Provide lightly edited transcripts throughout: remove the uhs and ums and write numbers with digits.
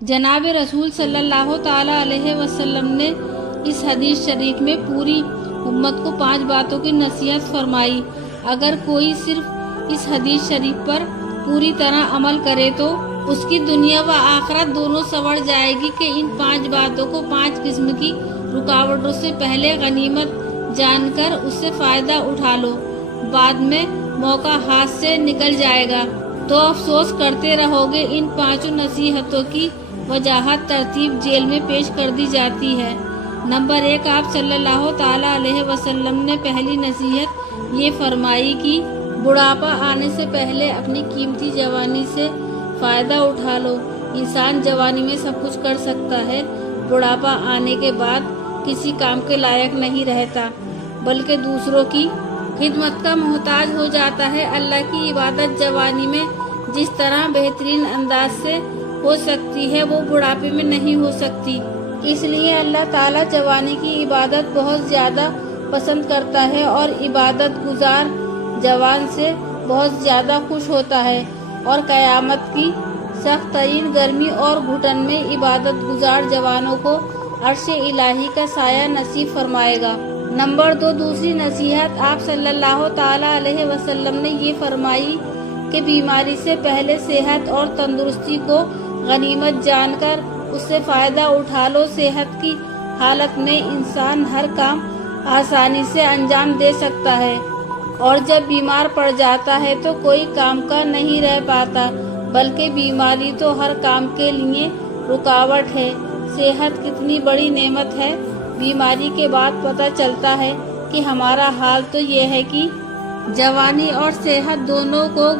जनाब रसूल सल्लल्लाहु ताला अलैहि वसल्लम ने इस हदीस शरीफ में पूरी उम्मत को 5 बातों की नसीहत फरमाई। अगर कोई सिर्फ इस हदीस शरीफ पर पूरी तरह अमल करे तो उसकी दुनिया व आखिरत दोनों संवर जाएगी कि इन 5 बातों को 5 किस्म की रुकावटों से पहले गनीमत जानकर उससे फायदा उठा लो, बाद में मौका हाथ से निकल जाएगा तो अफसोस करते रहोगे। इन 5 नसीहतों की वजाहत तरतीब जेल में पेश कर दी जाती है। नंबर 1, आप सल्लल्लाहु ताला अलैहि वसल्लम ने पहली नसीहत ये फरमाई कि बुढ़ापा आने से पहले अपनी कीमती जवानी से फ़ायदा उठा लो। इंसान जवानी में सब कुछ कर सकता है, बुढ़ापा आने के बाद किसी काम के लायक नहीं रहता, बल्कि दूसरों की खिदमत का मोहताज हो जाता है। अल्लाह की इबादत जवानी में जिस तरह बेहतरीन अंदाज से हो सकती है वो बुढ़ापे में नहीं हो सकती। इसलिए अल्लाह ताला जवानी की इबादत बहुत ज़्यादा पसंद करता है और इबादत गुजार जवान से बहुत ज़्यादा खुश होता है और क़यामत की सख्त तरीन गर्मी और घुटन में इबादत गुजार जवानों को अर्श इलाही का साया नसीब फरमाएगा। नंबर 2, दूसरी नसीहत आप सल्लल्लाहु ताला अलैहि वसल्लम ने ये फरमाई कि बीमारी से पहले सेहत और तंदुरुस्ती को गनीमत जानकर उससे फ़ायदा उठा लो। सेहत की हालत में इंसान हर काम आसानी से अंजाम दे सकता है और जब बीमार पड़ जाता है तो कोई काम का नहीं रह पाता, बल्कि बीमारी तो हर काम के लिए रुकावट है। सेहत कितनी बड़ी नेमत है, बीमारी के बाद पता चलता है कि हमारा हाल तो ये है कि जवानी और सेहत दोनों को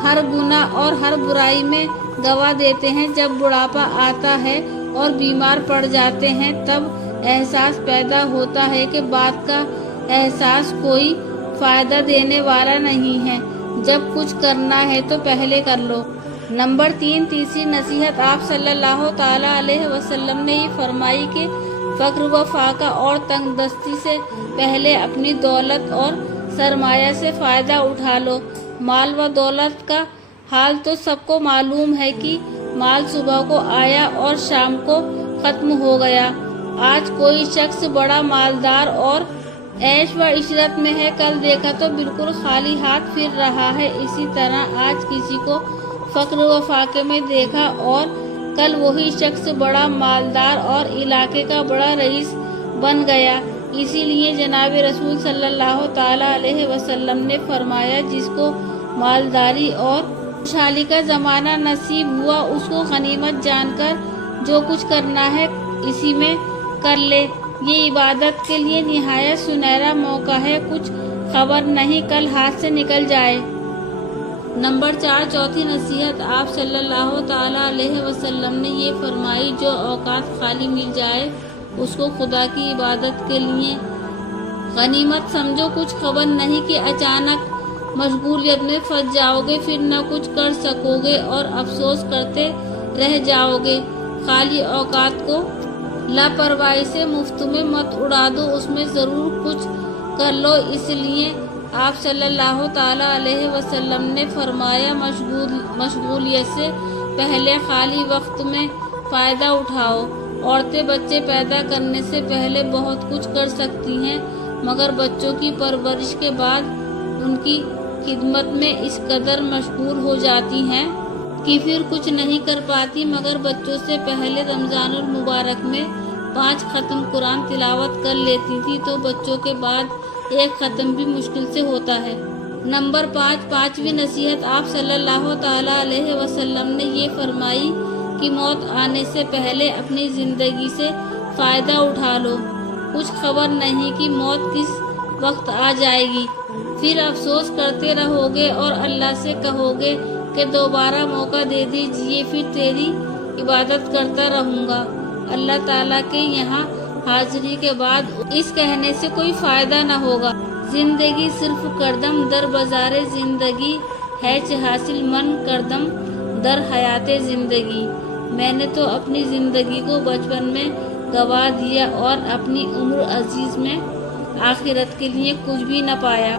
हर गुनाह और हर बुराई में गवा देते हैं। जब बुढ़ापा आता है और बीमार पड़ जाते हैं तब एहसास पैदा होता है कि बात का एहसास कोई फ़ायदा देने वाला नहीं है। जब कुछ करना है तो पहले कर लो। नंबर 3, तीसरी नसीहत आप सल्लल्लाहु ताला अलैहि वसल्लम ने ये फरमाई कि फ़क्र व फाका और तंगदस्ती से पहले अपनी दौलत और सरमाया से फ़ायदा उठा लो। माल व दौलत का हाल तो सबको मालूम है कि माल सुबह को आया और शाम को ख़त्म हो गया। आज कोई शख्स बड़ा मालदार और ऐश व इशरत में है, कल देखा तो बिल्कुल खाली हाथ फिर रहा है। इसी तरह आज किसी को फ़क्र व फाके में देखा और कल वही शख्स बड़ा मालदार और इलाके का बड़ा रईस बन गया। इसीलिए जनाब रसूल सल्लल्लाहु ताला अलैहि वसल्लम ने फरमाया, जिसको मालदारी और खुशहाली का ज़माना नसीब हुआ उसको गनीमत जानकर जो कुछ करना है इसी में कर ले। ये इबादत के लिए निहायत सुनहरा मौका है, कुछ खबर नहीं कल हाथ से निकल जाए। नंबर 4, चौथी नसीहत आप सल्लल्लाहु ताला अलैहि वसल्लम ने ये फरमाई, जो औकात खाली मिल जाए उसको खुदा की इबादत के लिए गनीमत समझो। कुछ खबर नहीं कि अचानक मशगूलियत में फंस जाओगे, फिर न कुछ कर सकोगे और अफसोस करते रह जाओगे। खाली औकात को लापरवाही से मुफ्त में मत उड़ा दो, उसमें ज़रूर कुछ कर लो। इसलिए आप सल्लल्लाहु ताला अलैहि वसल्लम ने फरमाया, मशगूलियत से पहले खाली वक्त में फ़ायदा उठाओ। औरतें बच्चे पैदा करने से पहले बहुत कुछ कर सकती हैं, मगर बच्चों की परवरिश के बाद उनकी खिदमत में इस कदर मशगूल हो जाती हैं कि फिर कुछ नहीं कर पाती। मगर बच्चों से पहले रमज़ानुल मुबारक में 5 ख़त्म कुरान तिलावत कर लेती थी, तो बच्चों के बाद 1 ख़त्म भी मुश्किल से होता है। नंबर 5, पाँचवीं नसीहत आप सल्लल्लाहु ताला अलैहि वसल्लम ने ये फरमाई कि मौत आने से पहले अपनी ज़िंदगी से फ़ायदा उठा लो। कुछ खबर नहीं कि मौत किस वक्त आ जाएगी, फिर अफसोस करते रहोगे और अल्लाह से कहोगे कि दोबारा मौका दे दीजिए, फिर तेरी इबादत करता रहूँगा। अल्लाह ताला के यहाँ हाजिरी के बाद इस कहने से कोई फ़ायदा न होगा। ज़िंदगी सिर्फ करदम दर बाज़ारे ज़िंदगी है, हासिल मन करदम दर हयाते ज़िंदगी। मैंने तो अपनी ज़िंदगी को बचपन में गवा दिया और अपनी उम्र अजीज़ में आखिरत के लिए कुछ भी न पाया।